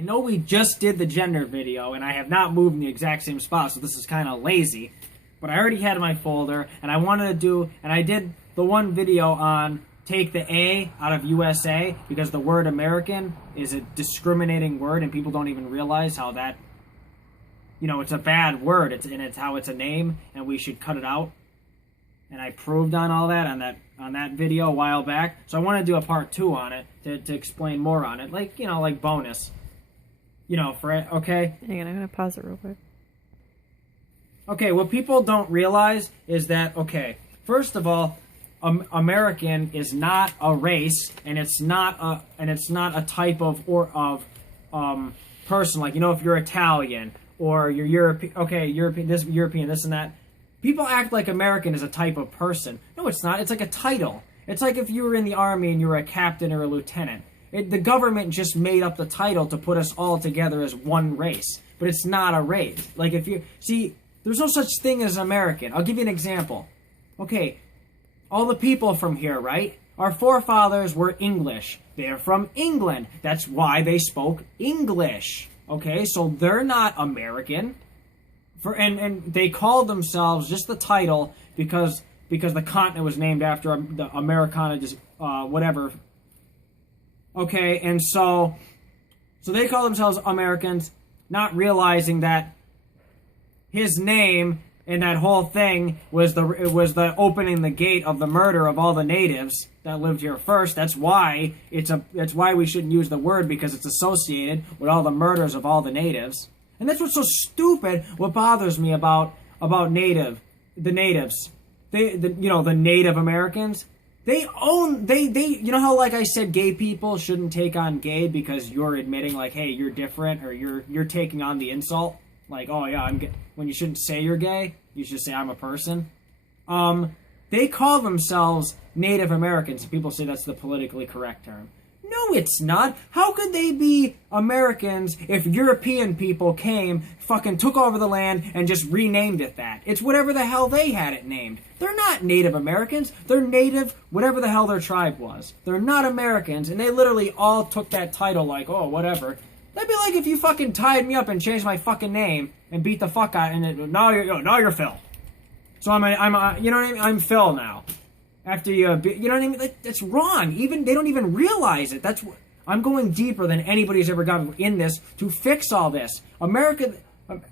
I know we just did the gender video, and I have not moved in the exact same spot, so this is kind of lazy. But I already had my folder, and I wanted to do, and I did the one video on take the A out of USA, because the word American is a discriminating word, and people don't even realize how that, you know, it's a bad word, it's how it's a name, and we should cut it out. And I proved on all that on that video a while back. So I want to do a part 2 on it to explain more on it, like, you know, like bonus. You know, okay? Hang on, I'm going to pause it real quick. Okay, what people don't realize is that, okay, first of all, American is not a race, and it's not a type of person. Like, you know, if you're Italian or you're European, okay, European, this and that. People act like American is a type of person. No, it's not. It's like a title. It's like if you were in the army and you were a captain or a lieutenant. The government just made up the title to put us all together as one race. But it's not a race. Like, if you... See, there's no such thing as American. I'll give you an example. Okay, all the people from here, right? Our forefathers were English. They're from England. That's why they spoke English. Okay, so they're not American. And they called themselves just the title because the continent was named after the Americana, just whatever. Okay, and so they call themselves Americans, not realizing that his name and that whole thing was the opening the gate of the murder of all the natives that lived here first. That's why we shouldn't use the word, because it's associated with all the murders of all the natives. And that's what's so stupid. What bothers me about the natives, the Native Americans. They you know how, like I said, gay people shouldn't take on gay because you're admitting, like, hey, you're different, or you're taking on the insult. Like, oh yeah, I'm gay. When you shouldn't say you're gay, you should say I'm a person. They call themselves Native Americans. People say that's the politically correct term. No, it's not. How could they be Americans if European people came, fucking took over the land, and just renamed it that? It's whatever the hell they had it named. They're not Native Americans. They're Native, whatever the hell their tribe was. They're not Americans, and they literally all took that title like, oh, whatever. That'd be like if you fucking tied me up and changed my fucking name and beat the fuck out, and now you're Phil. So you know what I mean? I'm Phil now. After you know what I mean? That's wrong. Even they don't even realize it. That's I'm going deeper than anybody's ever gone in this to fix all this. America,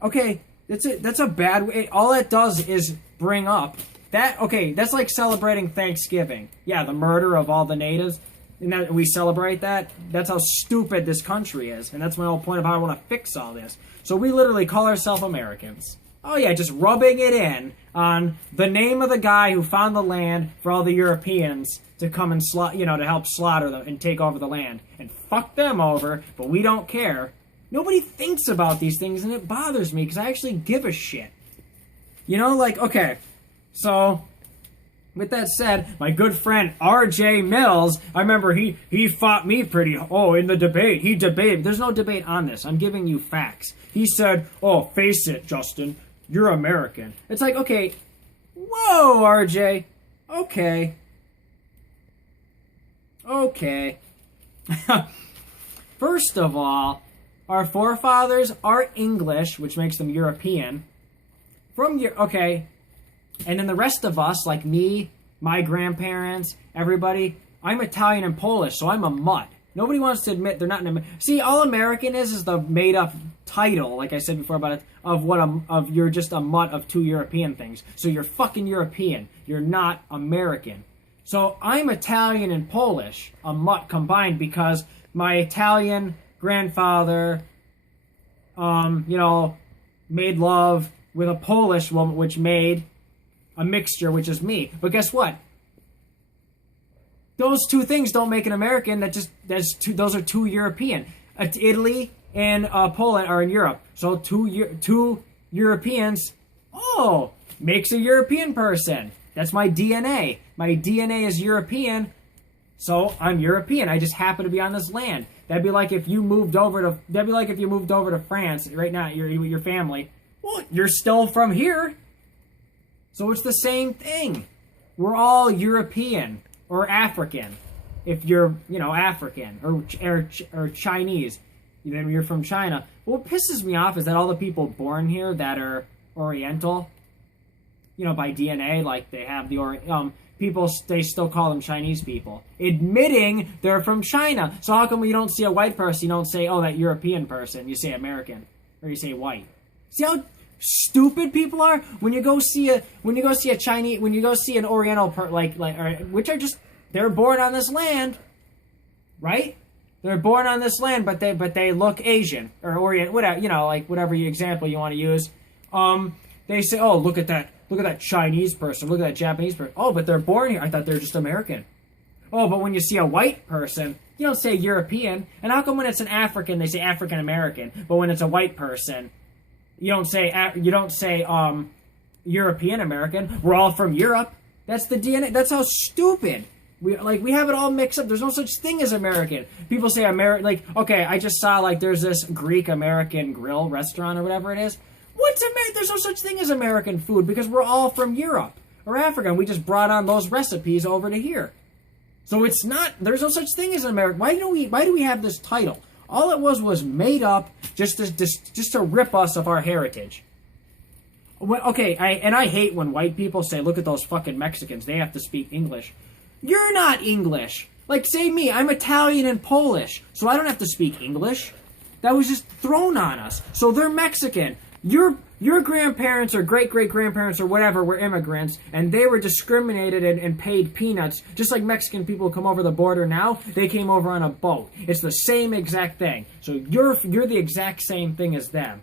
okay, that's a bad way. All that does is bring up that. Okay, that's like celebrating Thanksgiving. Yeah, the murder of all the natives, and that we celebrate that. That's how stupid this country is, and that's my whole point of how I want to fix all this. So we literally call ourselves Americans. Oh yeah, just rubbing it in on the name of the guy who found the land for all the Europeans to come and to help slaughter them and take over the land and fuck them over, but we don't care. Nobody thinks about these things, and it bothers me because I actually give a shit. You know, like, okay, so with that said, my good friend R.J. Mills, I remember he fought me in the debate. He debated. There's no debate on this. I'm giving you facts. He said, oh, face it, Justin. You're American. It's like, okay, whoa, RJ. Okay. First of all, our forefathers are English, which makes them European. Okay. And then the rest of us, like me, my grandparents, everybody, I'm Italian and Polish, so I'm a mutt. Nobody wants to admit they're not an American. See, all American is the made-up title, like I said before about it, of you're just a mutt of two European things. So you're fucking European. You're not American. So I'm Italian and Polish, a mutt combined, because my Italian grandfather, made love with a Polish woman, which made a mixture, which is me. But guess what? Those two things don't make an American. Those are two European. Italy and Poland are in Europe. So two Europeans, makes a European person. That's my DNA. My DNA is European, so I'm European. I just happen to be on this land. That'd be like if you moved over to France right now. You're with your family. Well, you're still from here. So it's the same thing. We're all European or African. If you're, African or Chinese. then you're from China. What pisses me off is that all the people born here that are Oriental, by DNA, like they have the people, they still call them Chinese people, admitting they're from China. So how come you don't see a white person, you don't say, oh, that European person, you say American, or you say white? See how stupid people are when you go see an Oriental which are just, they're born on this land, right? They're born on this land, but they look Asian or Orient, whatever, whatever example you want to use. They say, oh, look at that Chinese person, look at that Japanese person. Oh, but they're born here. I thought they're just American. Oh, but when you see a white person, you don't say European. And how come when it's an African, they say African American, but when it's a white person, you don't say European American. We're all from Europe. That's the DNA. That's how stupid. We have it all mixed up. There's no such thing as American. People say okay, I just saw there's this Greek American grill restaurant or whatever it is. What's American? There's no such thing as American food because we're all from Europe or Africa and we just brought on those recipes over to here. So it's not, there's no such thing as American. Why do we have this title? All it was made up just to rip us of our heritage. I hate when white people say, look at those fucking Mexicans, they have to speak English. You're not English. Say me, I'm Italian and Polish, so I don't have to speak English. That was just thrown on us. So they're Mexican. Your grandparents or great-great-grandparents or whatever were immigrants, and they were discriminated and paid peanuts. Just like Mexican people come over the border now, they came over on a boat. It's the same exact thing. So you're the exact same thing as them.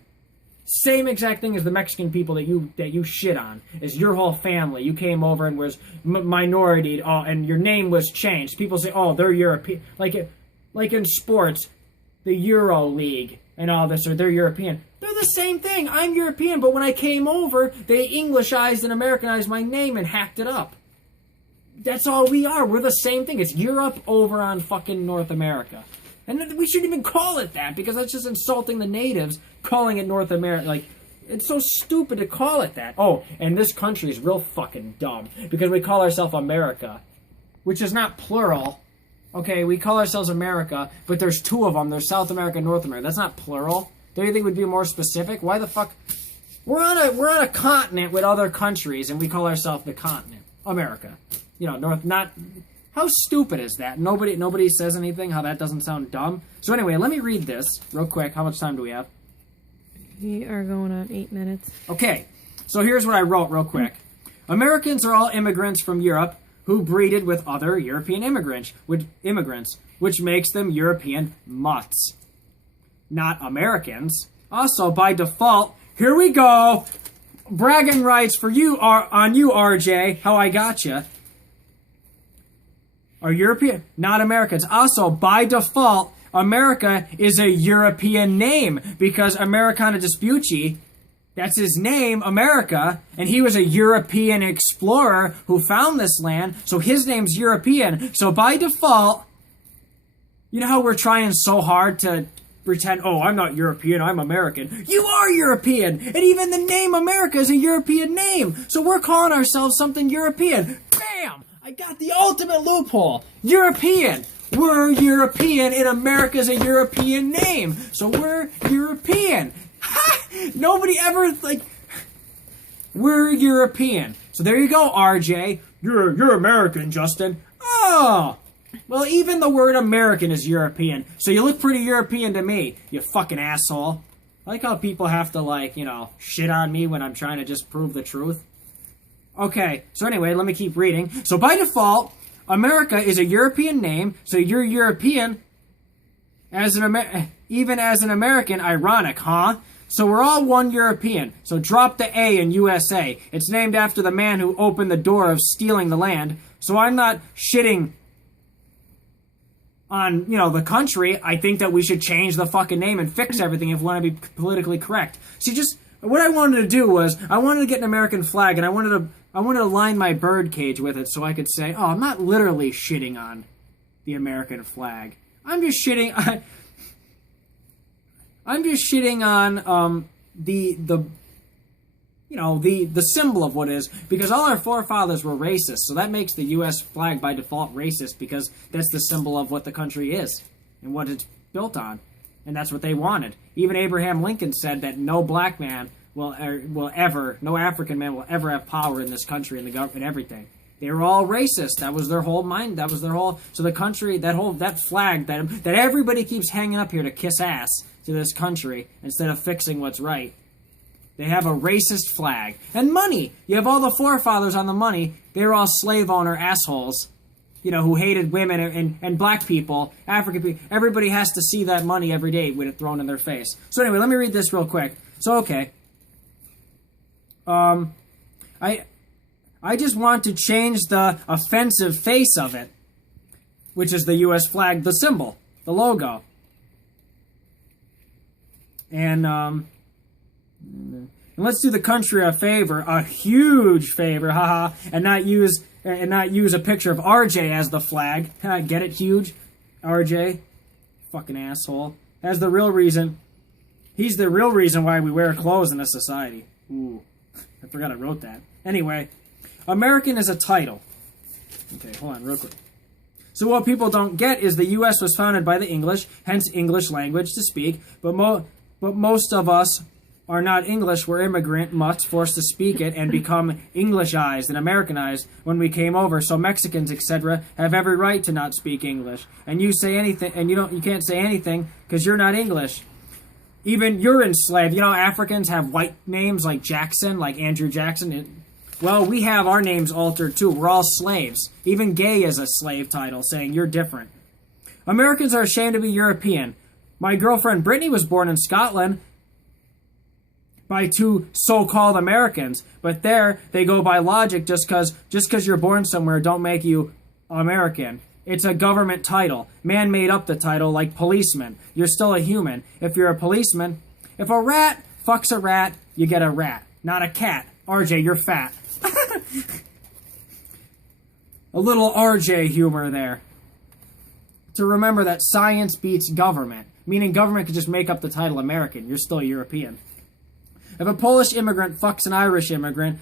Same exact thing as the Mexican people that you shit on. Is your whole family. You came over and was minority, and your name was changed. People say, oh, they're European. Like in sports, the Euro League and all this, or they're European. They're the same thing. I'm European, but when I came over, they Englishized and Americanized my name and hacked it up. That's all we are. We're the same thing. It's Europe over on fucking North America. And we shouldn't even call it that, because that's just insulting the natives, calling it North America. It's so stupid to call it that. Oh, and this country is real fucking dumb, because we call ourselves America, which is not plural. Okay, we call ourselves America, but there's two of them. There's South America and North America. That's not plural. Don't you think it would be more specific? Why the fuck? We're on a continent with other countries, and we call ourselves the continent. America. How stupid is that? Nobody says anything, how that doesn't sound dumb. So anyway, let me read this real quick. How much time do we have? We are going on 8 minutes. Okay, so here's what I wrote real quick. Americans are all immigrants from Europe who breeded with other European immigrants, which makes them European mutts, not Americans. Also, by default, here we go. Bragging rights for you on you, RJ. How I got you. Are European, not Americans. Also, by default, America is a European name because Americano Vespucci, that's his name, America, and he was a European explorer who found this land, so his name's European. So by default, you know how we're trying so hard to pretend, oh, I'm not European, I'm American. You are European! And even the name America is a European name! So we're calling ourselves something European. Bam! I got the ultimate loophole. European. We're European, and America's a European name. So we're European. Ha! Nobody ever, we're European. So there you go, RJ. You're American, Justin. Oh! Well, even the word American is European. So you look pretty European to me, you fucking asshole. I like how people have to, shit on me when I'm trying to just prove the truth. Okay, so anyway, let me keep reading. So by default, America is a European name, so you're European even as an American. Ironic, huh? So we're all one European. So drop the A in USA. It's named after the man who opened the door of stealing the land. So I'm not shitting on, the country. I think that we should change the fucking name and fix everything if we want to be politically correct. See, what I wanted to do was, I wanted to get an American flag, and I wanted to line my bird cage with it so I could say, oh, I'm not literally shitting on the American flag. I'm just shitting on the symbol of what it is, because all our forefathers were racist, so that makes the U.S. flag by default racist, because that's the symbol of what the country is and what it's built on. And that's what they wanted. Even Abraham Lincoln said that no black man no African man will ever have power in this country, in the government, everything. They were all racist. That was their whole mind. That was their whole. So the country, that flag that everybody keeps hanging up here to kiss ass to this country instead of fixing what's right. They have a racist flag and money. You have all the forefathers on the money. They were all slave owner assholes, who hated women and black people, African people. Everybody has to see that money every day with it thrown in their face. So anyway, let me read this real quick. So okay. I just want to change the offensive face of it, which is the U.S. flag, the symbol, the logo. And let's do the country a favor, a huge favor, haha, and not use a picture of RJ as the flag. Get it, huge? RJ, fucking asshole. That's the real reason. He's the real reason why we wear clothes in this society. Ooh, I forgot I wrote that. Anyway. American is a title. Okay, hold on real quick. So what people don't get is the U.S. was founded by the English, hence English language to speak, but most of us are not English. We're immigrant mutts forced to speak it and become Englishized and Americanized when we came over. So Mexicans, etc., have every right to not speak English. And you say anything, and you can't say anything because you're not English. Even you're enslaved. Africans have white names like Jackson, like Andrew Jackson. Well, we have our names altered too. We're all slaves. Even gay is a slave title, saying you're different. Americans are ashamed to be European. My girlfriend Brittany was born in Scotland by two so-called Americans, but there they go by logic. Just because you're born somewhere don't make you American. It's a government title. Man made up the title, like policeman. You're still a human. If you're a policeman, if a rat fucks a rat, you get a rat, not a cat. RJ, you're fat. A little RJ humor there. To remember that science beats government, meaning government could just make up the title American. You're still European. If a Polish immigrant fucks an Irish immigrant,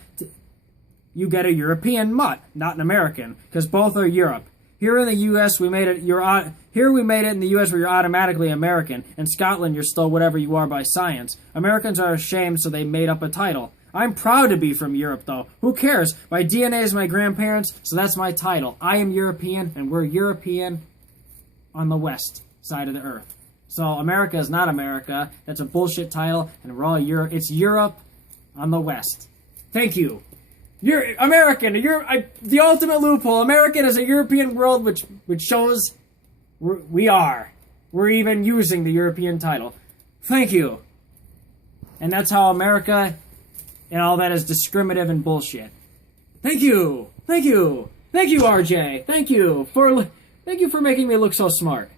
you get a European mutt, not an American, because both are Europe. Here in the U.S., we made it in the U.S. where you're automatically American. In Scotland, you're still whatever you are by science. Americans are ashamed, so they made up a title. I'm proud to be from Europe, though. Who cares? My DNA is my grandparents, so that's my title. I am European, and we're European on the west side of the earth. So America is not America. That's a bullshit title, and we're all Europe. It's Europe on the west. Thank you. You're American. The ultimate loophole. American is a European world, which shows we're even using the European title. Thank you. And that's how America and all that is discriminative and bullshit. Thank you. Thank you. Thank you, RJ. Thank you for making me look so smart.